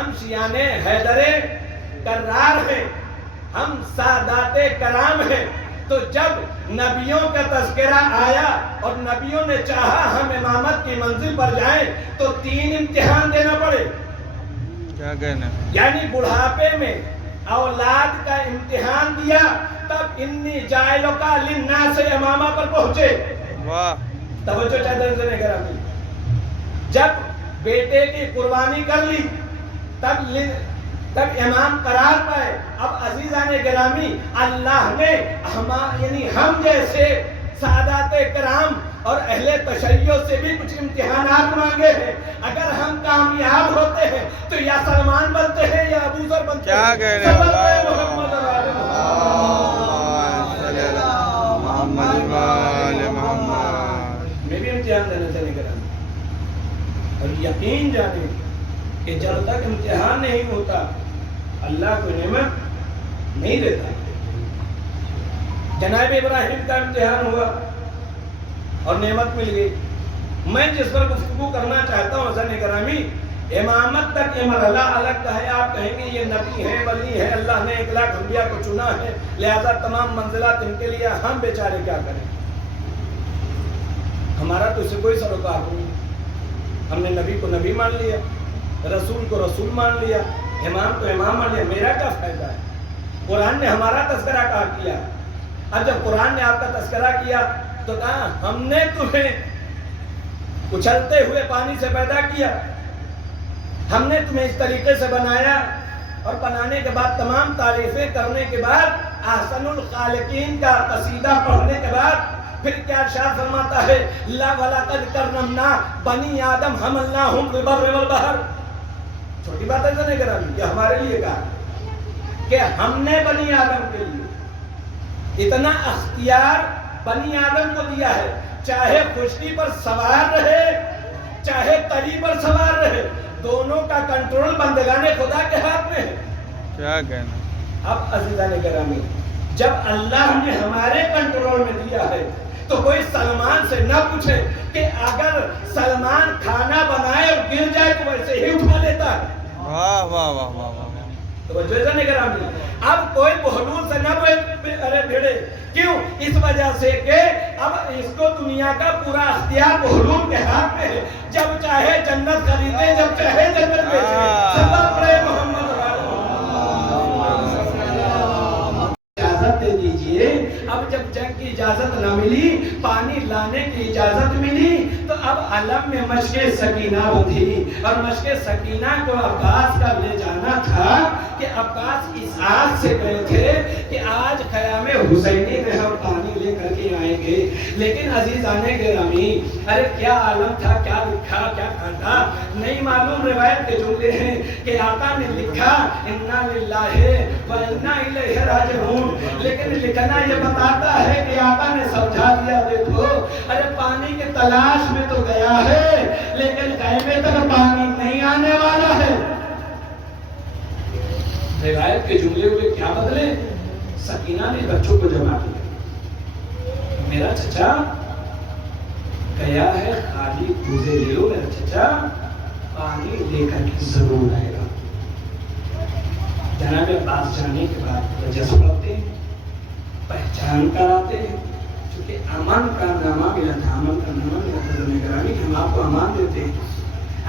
ہم شیعان حیدر کرار ہیں، ہم سادات کرام ہیں۔ تو جب نبیوں کا تذکرہ آیا اور نبیوں نے چاہا ہم امامت کی منزل پر جائیں تو 3 امتحان دینا پڑے۔ کیا کہنا؟ یعنی بڑھاپے میں اولاد کا امتحان دیا، تب انی جاعلک للناس امامہ پر پہنچے۔ واہ، توجہ چاہتے ہیں گرامی، جب بیٹے کی قربانی کر لی تب امام قرار پائے۔ اب عزیزان گرامی، اللہ نے یعنی ہم جیسے سادات کرام اور اہل تشیع سے بھی کچھ امتحانات مانگے ہیں۔ اگر ہم کامیاب ہوتے ہیں تو یا سلمان بنتے ہیں یا ابو ذر بنتے ہیں۔ کیا کہہ رہے ہیں؟ میں بھی امتحان دینا چاہنے گرامی، اور یقین جانے کہ جب تک امتحان نہیں ہوتا اللہ کو نعمت نہیں دیتا۔ جناب ابراہیم کا امتحان ہوا اور نعمت مل گئی۔ میں جس پر گفتگو کرنا چاہتا ہوں حضرت گرامی، امامت تک یہ مرحلہ الگ کا ہے۔ آپ کہیں گے یہ نبی ہے، ولی ہے، اللہ نے 1 لاکھ انبیاء کو چنا ہے، لہذا تمام منزلات ان کے لیے، ہم بیچارے کیا کریں؟ ہمارا تو اسے کوئی سروکار نہیں۔ ہم نے نبی کو نبی مان لیا، رسول کو رسول مان لیا، امام کو امام مان لیا، میرا کیا فائدہ ہے؟ قرآن نے ہمارا تذکرہ کیا۔ اب جب قرآن نے آپ کا تذکرہ کیا تو کہا ہم نے تمہیں اچھلتے ہوئے پانی سے پیدا کیا، ہم نے تمہیں اس طریقے سے بنایا، اور بنانے کے بعد تمام تعریفیں کرنے کے بعد احسن الخالقین کا قصیدہ پڑھنے کے بعد پھر کیا ارشاد فرماتا ہے؟ لا وَلَقَدْ كَرَّمْنَا بَنِي آدَمَ حَمَلْنَاهُمْ فِي الْبَرِّ وَالْبَحْرِ۔ چھوٹی بات ہے نہیں کرانی، یہ ہمارے لیے کہا کہ ہم نے بنی آدم کے لیے اتنا اختیار بنی آدم کو دیا ہے، چاہے خشکی پر سوار رہے چاہے تری پر سوار رہے، دونوں کا کنٹرول بندگان خدا کے ہاتھ میں ہے۔ کیا کہنا؟ اب عزیزان گرامی، جب اللہ نے ہمارے کنٹرول میں دیا ہے تو کوئی سلمان سے نہ پوچھے کہ اگر سلمان کھانا بنائے اور گر جائے تو ویسے ہی اٹھا لیتا ہے۔ واہ واہ واہ واہ واہ۔ تو جیسا نہیں کرامی، اب کوئی بہلول سے نہ بھیڑے، کیوں؟ اس وجہ سے کہ اب اس کو دنیا کا پورا اختیار بہلول کے ہاتھ میں ہے، جب چاہے جنت خریدے، جب چاہے جنت بیچے۔ سبب پڑے محمد اجازت دے دیجئے۔ اب جب جنگ کی اجازت نہ ملی، پانی لانے کی اجازت ملی، تو اب علم میں مشق سکینہ بدھی، اور مشق سکینہ کو عباس کا لے جانا تھا کہ عباس اس آس سے گئے تھے کہ آج خیام حسینی میں ہم پانی لے کر کے آئیں گے، لیکن عزیزان گرامی، ارے کیا عالم تھا، کیا لکھا، کیا کہا نہیں معلوم۔ روایت کے جملے ہیں کہ آقا نے لکھا انا للہ و انا الیہ راجعون، لیکن لکھنا یہ بتاتا ہے کہ آقا نے سمجھا دیا، دیکھو ارے پانی کے تلاش میں تو گیا ہے لیکن خیمے تک پانی نہیں آنے والا ہے۔ روایت کے جملے ہوئے کیا بدلے؟ سکینہ نے بچوں کو جمع کیا، میرا چچا گیا ہے، خالی کوزے لے لو، میرا چچا پانی لے کر کے ضرور آئے گا۔ جناب عباس جانے کے بعد رجس پڑھتے ہیں، پہچان کراتے ہیں، چونکہ امان کا نامہ ملا تھا، امن کا نامہ ملا تھا، نگرانی ہم آپ کو امان دیتے ہیں۔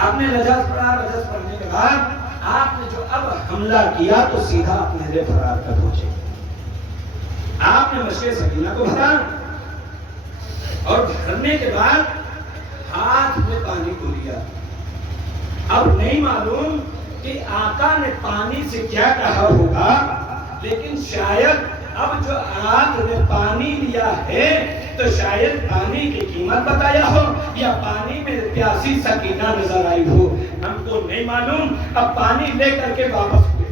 آپ نے رجس پڑھا، رجس پڑھنے کے بعد آپ نے جو اب حملہ کیا تو سیدھا نہر فرار کا پہنچے۔ آپ نے مشق سکینہ کو بھرا، اور بھرنے کے بعد ہاتھ میں پانی کو لیا۔ اب نہیں معلوم کہ آقا نے پانی سے کیا کہا ہوگا، لیکن شاید اب جو آپ نے پانی لیا ہے تو شاید پانی کی قیمت بتایا ہو یا پانی میں پیاسی سکینہ نظر آئی ہو، ہم کو نہیں معلوم۔ اب پانی لے کر کے واپس ہوئے۔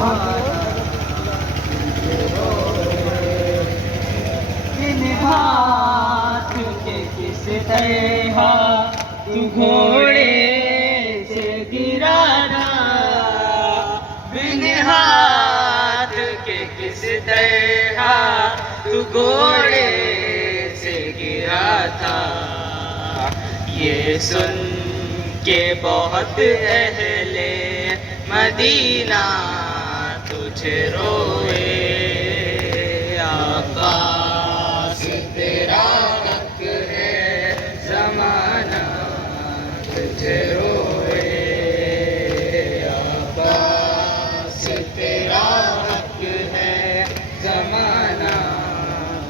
بن ہاتھ کے کس طرح تو گھوڑے سے گرا تھا، بن ہاتھ کے کس طرح تو گھوڑے سے گرا تھا، یہ سن کے بہت اہل مدینہ تجھ روئے، آقا سے تیرا حق ہے زمانہ تجھ روئے، آقا سے تیرا حق ہے زمانہ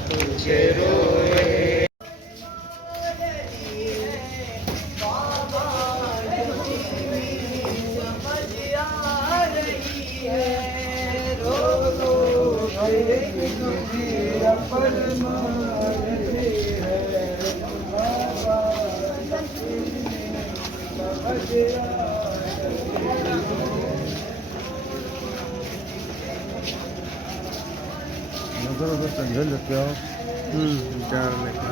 تجھ روئے۔ چار لے کے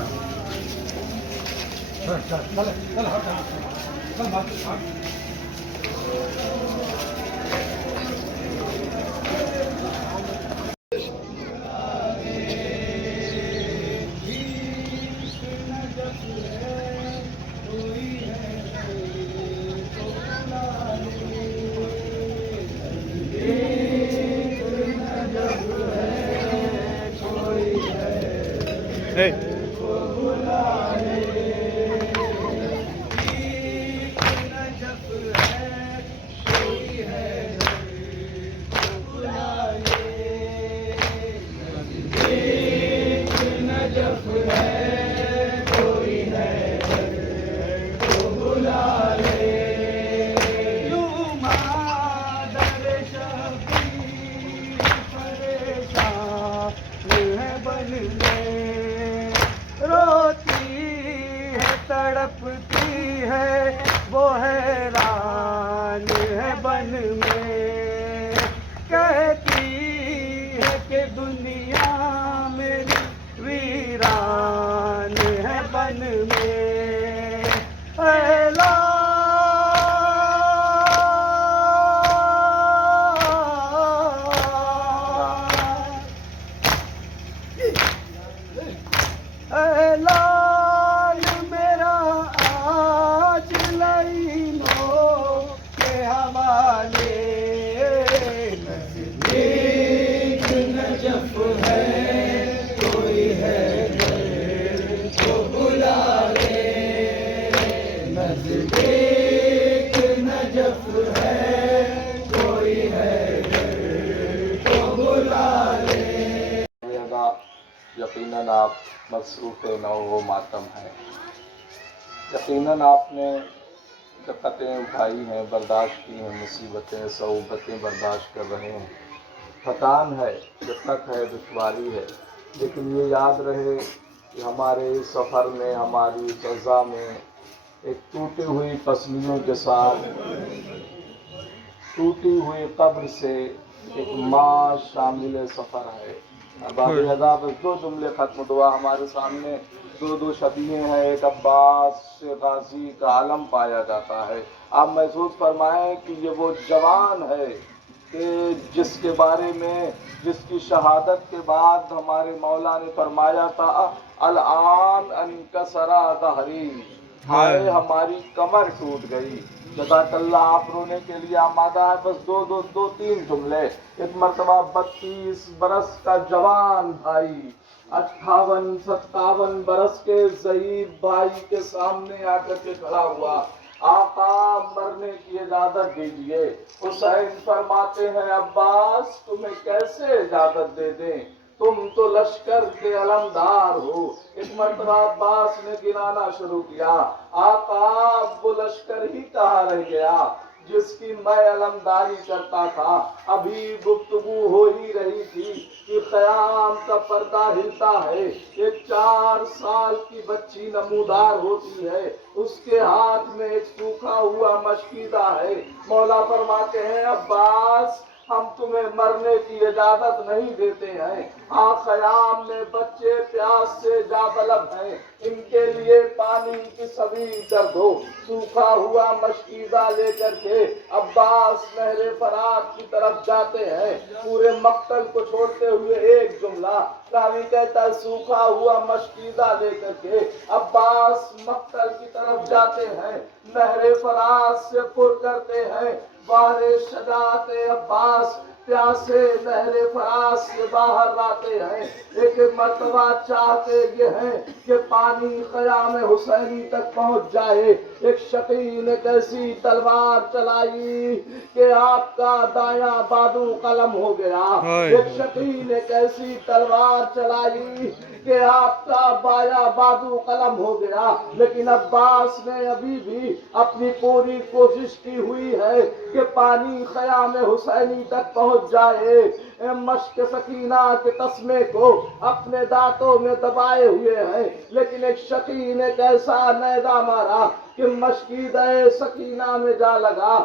تڑپتی ہے وہ حیران ہے بن میں، کہتی ہے کہ دنیا میری ویران ہے بن میں، اے لال میرا آج لائنوں کے حوالے، نزدیک نجف ہے کوئی ہے تو بلا لے، نزدیک نجف ہے کوئی ہے تو بلا لے۔ یقیناً آپ مصروف نو و ماتم ہیں، یقیناً آپ نے دقتیں اٹھائی ہیں، برداشت کی ہیں، مصیبتیں صعوبتیں برداشت کر رہے ہیں، تھکان ہے، دقت ہے، دشواری ہے، لیکن یہ یاد رہے کہ ہمارے سفر میں، ہماری سزا میں ایک ٹوٹی ہوئی پسلیوں کے ساتھ، ٹوٹی ہوئی قبر سے ایک ماں شامل سفر ہے۔ باب ادا بس دو جملے ختم دعا ہمارے سامنے، دو شبیہیں ہیں، ایک عباس سے غازی کا علم پایا جاتا ہے۔ آپ محسوس فرمائیں کہ یہ وہ جوان ہے کہ جس کے بارے میں، جس کی شہادت کے بعد ہمارے مولا نے فرمایا تھا الآن انکسر ظہری، ہائے ہماری کمر ٹوٹ گئی۔ جزاک اللہ، آپ رونے کے لیے آمادہ ہے، بس دو تین جملے۔ ایک مرتبہ 32 برس کا جوان بھائی 58-57 برس کے ضعیف بھائی کے سامنے آ کر کے کھڑا ہوا، آقا مرنے کی اجازت دیجیے۔ حسین فرماتے ہیں عباس تمہیں کیسے اجازت دے دیں، تم تو لشکر کے علمدار ہو۔ ایک مرتبہ عباس نے گنانا شروع کیا، آقا وہ لشکر ہی کہاں رہ گیا جس کی میں علمداری کرتا تھا۔ ابھی گفتگو ہو ہی رہی تھی کہ قیام کا پردہ ہلتا ہے، ایک 4 سال کی بچی نمودار ہوتی ہے، اس کے ہاتھ میں ایک سوکھا ہوا مشکیزہ ہے۔ مولا فرماتے ہیں عباس ہم تمہیں مرنے کی اجازت نہیں دیتے ہیں۔ ہاں خیام میں بچے پیاس سے جا بلب ہیں، ان کے لیے پانی کی سبیل کر دو۔ سوکھا ہوا مشکیزہ لے کر کے عباس نہر فرات کی طرف جاتے ہیں، پورے مقتل کو چھوڑتے ہوئے ایک جملہ۔ راوی کہتا ہے سوکھا ہوا مشکیزہ لے کر کے عباس مقتل کی طرف جاتے ہیں، نہر فرات سے پر کرتے ہیں، باہر شجاعت عباس پیاسے نہر فرات سے باہر آتے ہیں۔ ایک مرتبہ چاہتے یہ ہیں کہ پانی خیام حسینی تک پہنچ جائے۔ ایک شقی نے کیسی تلوار چلائی کہ آپ کا دایاں بازو قلم ہو گیا۔ ایک شقی نے کیسی تلوار چلائی کہ آپ کا بایاں بازو قلم ہو گیا، لیکن عباس نے ابھی بھی اپنی پوری کوشش کی ہوئی ہے کہ پانی خیام حسینی تک پہنچ جائے۔ مشک سکینہ کے تسمے کو اپنے دانتوں میں دبائے ہوئے ہیں، لیکن ایک شقی نے کیسا نیزہ مارا کہ مشکیزہ سکینہ میں جا لگا،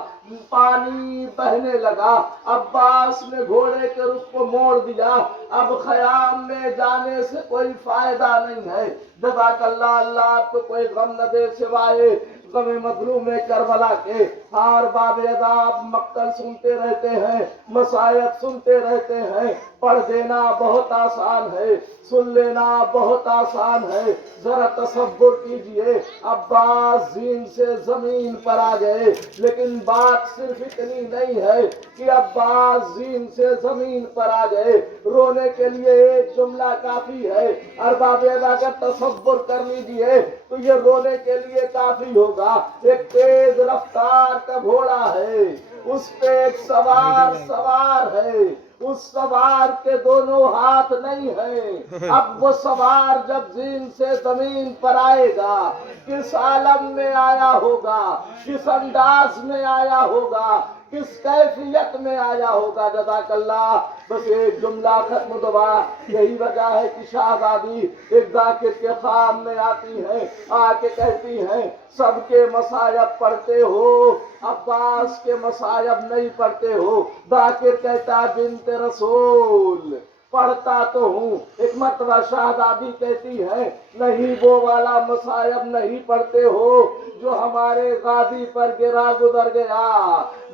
پانی بہنے لگا۔ عباس نے گھوڑے کے رخ کو موڑ دیا، اب خیام میں جانے سے کوئی فائدہ نہیں ہے۔ جزاک اللہ، اللہ آپ کو کوئی غم نہ دے سوائے غم مظلوم کربلا کے۔ ہار باب عذاب مقتل سنتے رہتے ہیں، مصائب سنتے رہتے ہیں۔ پڑھ دینا بہت آسان ہے، سن لینا بہت آسان ہے۔ ذرا تصور کیجئے عباس زین سے زمین پر آ گئے، لیکن بات صرف اتنی نہیں ہے کہ عباس زین سے زمین پر آ گئے۔ رونے کے لیے ایک جملہ کافی ہے۔ ارباب اگر تصور کر لیجئے تو یہ رونے کے لیے کافی ہوگا۔ ایک تیز رفتار کا گھوڑا ہے، اس پہ ایک سوار ہے، اس سوار کے دونوں ہاتھ نہیں ہیں۔ اب وہ سوار جب زین سے زمین پر آئے گا، کس عالم میں آیا ہوگا، کس انداز میں آیا ہوگا، کس کیفیت میں آیا ہوگا۔ جزاک اللہ۔ بس ایک جملہ ختم دعا۔ یہی وجہ ہے کہ شہزادی ایک ذاکر کے خواب میں آتی ہیں، آ کے کہتی ہیں سب کے مصائب پڑھتے ہو، عباس کے مصائب نہیں پڑھتے ہو۔ ذاکر کہتا بنت رسول پڑھتا تو ہوں۔ ایک مرتبہ شہزادی کہتی ہے نہیں وہ والا مصائب نہیں پڑھتے ہو جو ہمارے غازی پر گرا گزر گیا۔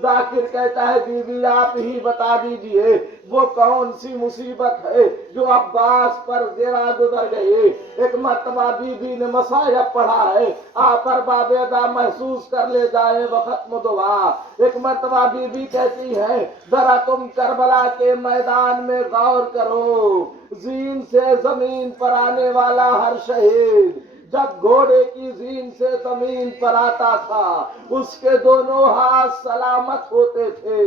ذاکر کہتا ہے بی بی آپ ہی بتا دیجئے وہ کون سی مصیبت ہے جو عباس پر گرا گزر گئی۔ ایک مرتبہ بی بی نے مصائب پڑھا ہے، آ پر بابیدہ محسوس کر لے جائے وختم دعا۔ ایک مرتبہ بی بی کہتی ہے ذرا تم کربلا کے میدان میں غور کرو، زین سے زمین پر آنے والا ہر شہید جب گھوڑے کی زین سے زمین پر آتا تھا اس کے دونوں ہاتھ سلامت ہوتے تھے،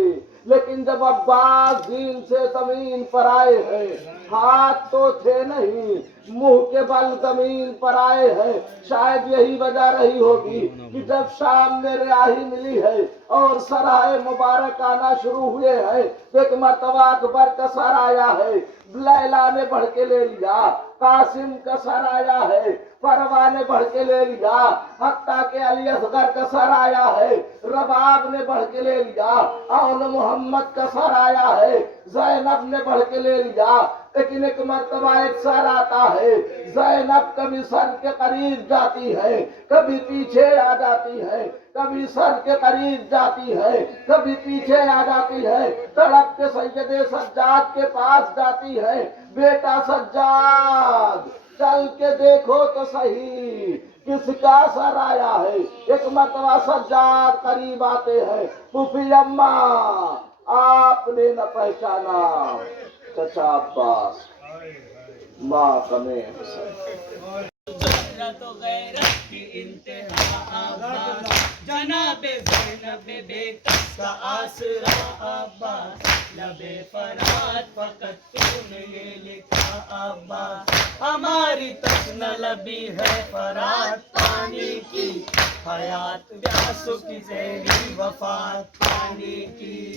لیکن جب عباس زین سے زمین پر آئے ہیں ہاتھ تو تھے نہیں، منہ کے بل زمین پر آئے ہیں۔ شاید یہی وجہ رہی ہوگی کہ جب شام میں رہائی ملی ہے اور سرائے مبارک آنا شروع ہوئے ہیں، ایک مرتبہ اکبر کا سر آیا ہے، لیلا نے بڑھ کے لے لیا، قاسم کا سر آیا ہے، پروا نے بڑھ کے لے لیا، حتیٰ کہ علی اصغر کا سر آیا ہے، رباب نے بڑھ کے لے لیا، اون محمد کا سر آیا ہے، زینب نے بڑھ کے لے لیا۔ لیکن ایک مرتبہ ایک سر آتا ہے، زینب کبھی سر کے قریب جاتی ہے، کبھی پیچھے آ جاتی ہے، کبھی سر کے قریب جاتی ہے، کبھی پیچھے آ جاتی ہے، تڑپ کے سید سجاد کے پاس جاتی ہے، بیٹا سجاد چل کے دیکھو تو صحیح کس کا سر آیا ہے۔ ایک مرتبہ سجاد قریب آتے ہیں، پھوپھی اماں آپ نے نہ پہچانا، چچا عباس، ماں کمے حسین۔ غیرت و غیرت کی انتہا عباس، جناب زینب بے کس کا آسرا عباس، لب فرات فقط تو نے یہ لکھا عباس، ہماری تشنہ لبی ہے فرات پانی کی، حیات بیاسو کی زہری وفات پانی کی۔